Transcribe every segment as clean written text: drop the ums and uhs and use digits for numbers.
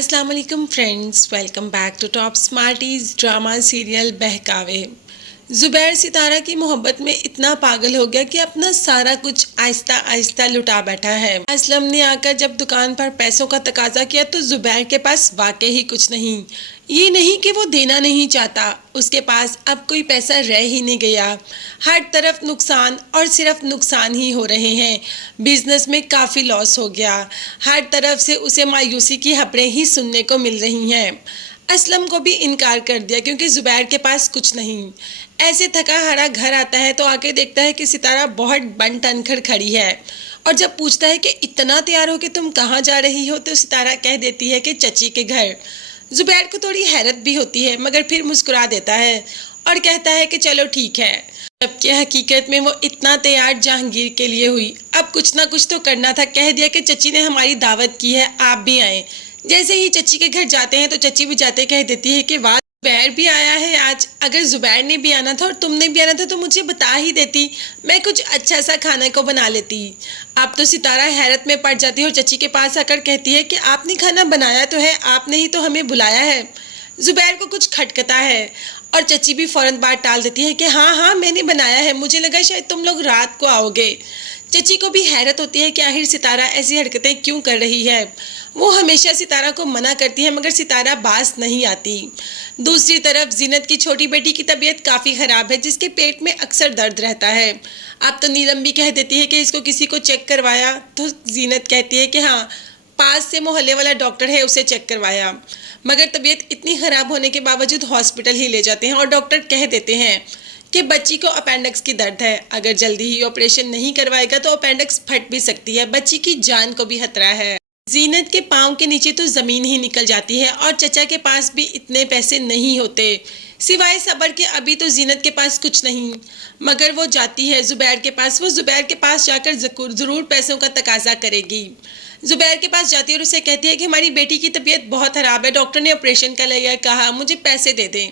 अस्सलाम वालेकुम friends, welcome back to top smarties drama serial Behkawe. Zubair सितारा की मोहब्बत में इतना पागल हो गया कि अपना सारा कुछ आहिस्ता आहिस्ता लुटा बैठा है। असलम ने आकर जब दुकान पर पैसों का तकाजा किया तो ज़ुबैर के पास वाकई ही कुछ नहीं। ये नहीं कि वो देना नहीं चाहता, उसके पास अब कोई पैसा रह ही नहीं गया। हर तरफ नुकसान और सिर्फ नुकसान ही हो रहे हैं। बिजनेस में काफ़ी लॉस हो गया। हर तरफ से उसे मायूसी की खबरें ही सुनने को मिल रही हैं। असलम को भी इनकार कर दिया क्योंकि ज़ुबैर के पास कुछ नहीं। ऐसे थका हारा घर आता है तो आके देखता है कि सितारा बहुत बन ठन कर खड़ी है और जब पूछता है कि इतना तैयार हो कि तुम कहाँ जा रही हो तो सितारा कह देती है कि चची के घर। ज़ुबैर को थोड़ी हैरत भी होती है मगर फिर मुस्कुरा देता है और कहता है कि चलो ठीक है, जबकि हकीकत में वो इतना तैयार जहांगीर के लिए हुई। अब कुछ ना कुछ तो करना था। कह दिया कि चची ने हमारी दावत की है, आप भी आए। जैसे ही चची के घर जाते हैं तो चची भी जाते कह देती है कि वाह, ज़ुबैर भी आया है आज। अगर ज़ुबैर ने भी आना था और तुमने भी आना था तो मुझे बता ही देती, मैं कुछ अच्छा सा खाने को बना लेती। अब तो सितारा हैरत में पड़ जाती है और चची के पास आकर कहती है कि आपने खाना बनाया तो है, आपने ही तो हमें बुलाया है। ज़ुबैर को कुछ खटकता है और चची भी फ़ौरन बात टाल देती है कि हाँ हाँ मैंने बनाया है, मुझे लगा शायद तुम लोग रात को आओगे। चची को भी हैरत होती है कि आखिर सितारा ऐसी हरकतें क्यों कर रही है। वो हमेशा सितारा को मना करती है मगर सितारा बास नहीं आती। दूसरी तरफ जीनत की छोटी बेटी की तबीयत काफ़ी ख़राब है जिसके पेट में अक्सर दर्द रहता है। अब तो नीलम भी कह देती है कि इसको किसी को चेक करवाया तो जीनत कहती है कि हाँ, पास से मोहल्ले वाला डॉक्टर है, उसे चेक करवाया। मगर तबीयत इतनी ख़राब होने के बावजूद हॉस्पिटल ही ले जाते हैं और डॉक्टर कह देते हैं कि बच्ची को अपेंडिक्स की दर्द है, अगर जल्दी ही ऑपरेशन नहीं करवाएगा तो अपेंडिक्स फट भी सकती है, बच्ची की जान को भी खतरा है। जीनत के पाँव के नीचे तो ज़मीन ही निकल जाती है और चचा के पास भी इतने पैसे नहीं होते। सिवाय सबर के अभी तो जीनत के पास कुछ नहीं, मगर वो जाती है ज़ुबैर के पास। वो ज़ुबैर के पास जाकर ज़रूर पैसों का तकाजा करेगी। ज़ुबैर के पास जाती है और उसे कहती है कि हमारी बेटी की तबीयत बहुत ख़राब है, डॉक्टर ने ऑपरेशन का लिए कहा, मुझे पैसे दे दें।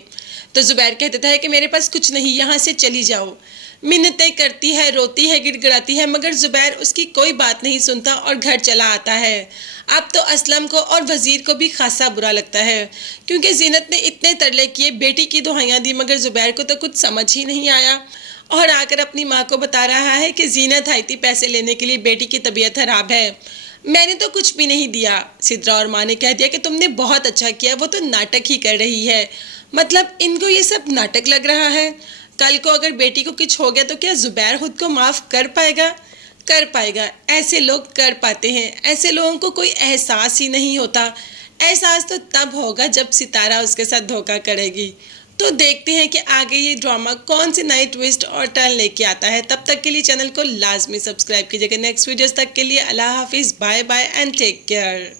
तो ज़ुबैर कह देता है कि मेरे पास कुछ नहीं, यहाँ से चली जाओ। मिन्नतें करती है, रोती है, गिड़गिड़ाती है मगर ज़ुबैर उसकी कोई बात नहीं सुनता और घर चला आता है। अब तो असलम को और वज़ीर को भी खासा बुरा लगता है क्योंकि जीनत ने इतने तरले किए, बेटी की दुहाइयाँ दी मगर ज़ुबैर को तो कुछ समझ ही नहीं आया और आकर अपनी माँ को बता रहा है कि जीनत आई थी पैसे लेने के लिए, बेटी की तबीयत ख़राब है, मैंने तो कुछ भी नहीं दिया। सिद्रा और माँ ने कह दिया कि तुमने बहुत अच्छा किया, वो तो नाटक ही कर रही है। मतलब इनको ये सब नाटक लग रहा है। कल को अगर बेटी को कुछ हो गया तो क्या ज़ुबैर खुद को माफ़ कर पाएगा? कर पाएगा। ऐसे लोग कर पाते हैं, ऐसे लोगों को कोई एहसास ही नहीं होता। एहसास तो तब होगा जब सितारा उसके साथ धोखा करेगी। तो देखते हैं कि आगे ये ड्रामा कौन सी नई ट्विस्ट और टर्न लेके आता है। तब तक के लिए चैनल को लाजमी सब्सक्राइब कीजिएगा। नेक्स्ट वीडियोस तक के लिए अल्लाह हाफिज़, bye bye and take care.